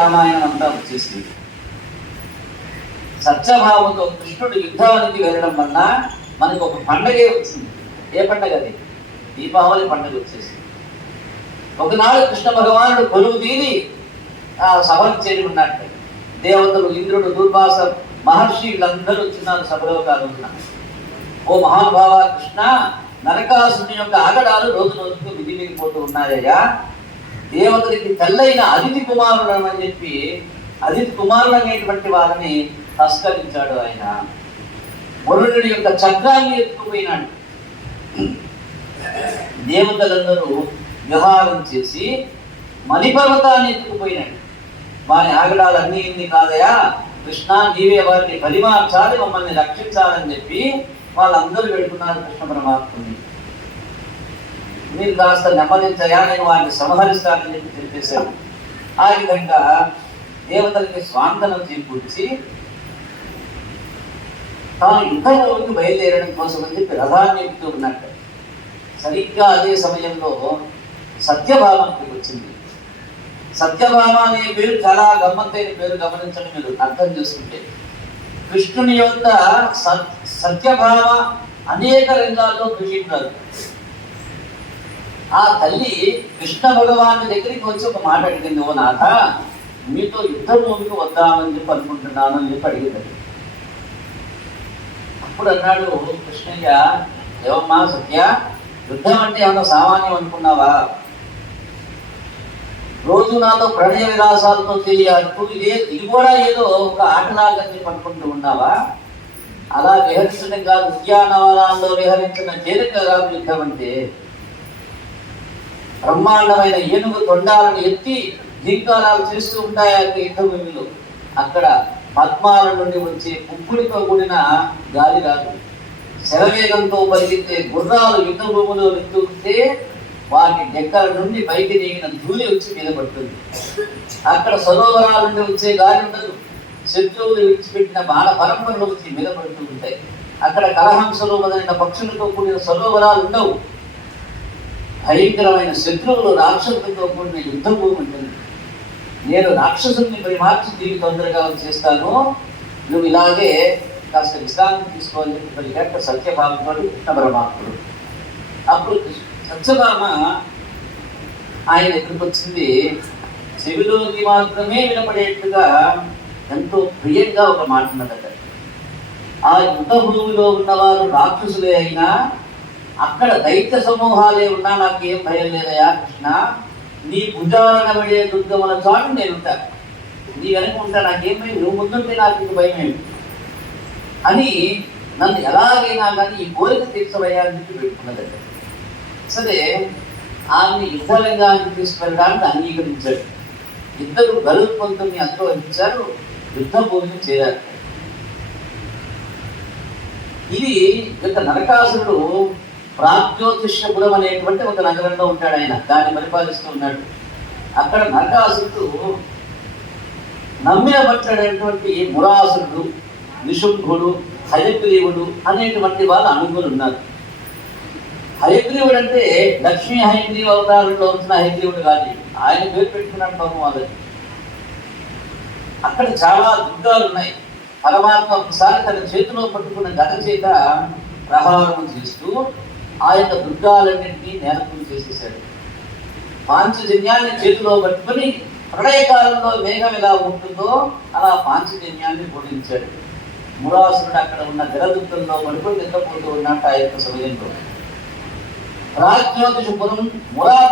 రామాయణం అంతా వచ్చేసి సత్యభావంతో కృష్ణుడు యుద్ధానికి వెళ్ళడం వల్ల మనకు ఒక పండగే వచ్చింది. ఏ పండగ అది? దీపావళి పండుగ వచ్చేసి ఒకనాడు కృష్ణ భగవానుడు కొలువు తీరి సభను చేరి ఉన్నట్టు దేవతలు, ఇంద్రుడు, దుర్వాస మహర్షి వీళ్ళందరూ వచ్చినారు సభలో. కానున్నారు, ఓ మహానుభావ కృష్ణ, నరకాసుని యొక్క ఆగడాలు రోజు రోజుకు మిగిలిపోతూ ఉన్నాయ్యా. దేవతలకి తెల్లైన అదితి కుమారుడు అని చెప్పి అదితి కుమారుడు అనేటువంటి వారిని తస్కరించాడు ఆయన. వరుణుడి యొక్క చక్రాన్ని ఎత్తుకుపోయినాడు. దేవతలందరూ విహారం చేసి మణిపర్వతాన్ని ఎత్తుకుపోయినాడు. వారి ఆగడాలు అన్నీ ఇన్ని కాదయా కృష్ణ, నీవే వారిని పరిమార్చాలి, మమ్మల్ని రక్షించాలని చెప్పి వాళ్ళందరూ పెడుతున్నారు కృష్ణ పరమాత్మని. మీరు కాస్త నెమ్మదించయా, నేను వారిని సంహరిస్తానని చెప్పి తెలిపేశారు. ఆ విధంగా దేవతలకి స్వాంతనం చేకూర్చి తాను యుద్ధంలోకి బయలుదేరడం కోసం అని చెప్పి రథాన్ని ఎక్కుతూ ఉన్నట్టు. సరిగ్గా అదే సమయంలో సత్యభామకి వచ్చింది. సత్యభామ అనే పేరు చాలా గమ్మత్తైన పేరు. గమనించండి, మీరు అర్థం చేసుకుంటే కృష్ణుని యొక్క సత్యభామ అనేక రంగాల్లో కృషించారు. ఆ తల్లి కృష్ణ భగవాన్ దగ్గరికి వచ్చి ఒక మాట అడిగింది, ఓ నాథ, మీతో యుద్ధం భూమికి వద్దామని చెప్పి అనుకుంటున్నాను అని చెప్పి అడిగింది. అప్పుడు అన్నాడు కృష్ణయ్య, ఏవమ్మా సత్య, యుద్ధం అంటే ఏమన్నా సామాన్యం అనుకున్నావా? రోజు నాతో ప్రణయ విలాసాలతో తెలియదు, ఇది కూడా ఏదో ఒక ఆటలాగా చెప్పి అనుకుంటూ ఉన్నావా? అలా విహరించడం కాదు, ఉద్యానవనాల్లో విహరించిన తేలిక కాదు యుద్ధం అంటే. బ్రహ్మాండమైన ఏనుగు తొండాలను ఎత్తి ధింకారాలు చేస్తూ ఉంటాయి ఆ యుద్ధ భూమిలో. అక్కడ పద్మాల నుండి వచ్చే పుప్పుడితో కూడిన గాలి రాదు. శరవేగంతో పరిగెత్తే గుర్రాలు యుద్ధ భూమిలో వెళ్తుంటే వాటి డెక్కల నుండి పైకి దిగిన ధూళి వచ్చి మీద పడుతుంది. అక్కడ సరోవరాల నుండి వచ్చే గాలి ఉండదు. శత్రువులు విడిచిపెట్టిన బాణ పరంపరలు వచ్చి మీద పడుతూ ఉంటాయి. అక్కడ కలహంసలు మొదలైన పక్షులతో కూడిన సరోవరాలు ఉండవు. భయంకరమైన శత్రువులు, రాక్షసులతో కూడిన యుద్ధ భూమి ఉంటుంది. నేను రాక్షసుల్ని పరిమార్చి దీన్ని తొందరగా చేస్తాను, నువ్వు ఇలాగే కాస్త విశ్రాంతి తీసుకోవాలని పలికాక సత్యభామతో కృష్ణ పరమాత్ముడు. అప్పుడు సత్యభామ ఆయన ఎక్కడికి వచ్చింది, చెవిలోకి మాత్రమే వినపడేట్టుగా ఎంతో ప్రియంగా ఒక మాట ఉన్నదట. ఆ యుద్ధ భూమిలో ఉన్నవారు రాక్షసులే అయినా, అక్కడ దైత్య సమూహాలే ఉన్నా నాకేం భయం లేదయా కృష్ణ. నీ భుజాలన పడే దుర్గముల చాటు నేను ఉంటా, నీ వెనక ఉంటా, నాకేం భయం, నువ్వు ముందుంటే నాకు ఇంక భయం ఏమి అని నన్ను ఎలాగైనా కానీ ఈ కోరిక తీర్చవయ్యా అని చెప్పి పెట్టుకున్నదట. సరే, ఆమె యుద్ధ రంగానికి తీసుకెళ్ళడానికి అంగీకరించాడు. ఇద్దరు గరుడు పంతుని అనుభవించారు, యుద్ధ భూమిని చేరారు. ఇది యొక్క నరకాసురుడు ప్రాగ్జ్యోతిష్యపురం అనేటువంటి ఒక నగరంలో ఉంటాడు. ఆయన దాన్ని పరిపాలిస్తూ ఉన్నాడు. అక్కడ నరకాసురుడు నమ్మిన పట్టడైనటువంటి మురాసురుడు, నిశుంభుడు, హయగ్రీవుడు అనేటువంటి వాళ్ళు అనుగులు ఉన్నారు. హయగ్రీవుడు అంటే లక్ష్మీ హయగ్రీవ అవతారంలో వచ్చిన హయగ్రీవుడు కాదు, ఆయన పేరు పెట్టుకున్నాడు పాపం వాళ్ళకి. అక్కడ చాలా దుర్గాలు ఉన్నాయి. పరమాత్మ ఒకసారి తన చేతిలో పట్టుకున్న గత చేత ప్రహారం చేస్తూ ఆ యొక్క దుర్గాలన్నింటినీ నేలకం చేసేసాడు. పాంచజన్యాన్ని చేతిలో పట్టుకొని ప్రళయకాలంలో మేఘం ఎలా ఉంటుందో అలా పాంచజన్యాన్ని పొడిచాడు. మురాసురుడు అక్కడ ఉన్న జలదుర్గంలో పడుకొని నిద్రపోతూ ఉన్నట్టు ఆ యొక్క సమయంలో. ప్రాగ్జ్యోతిషపురం మురా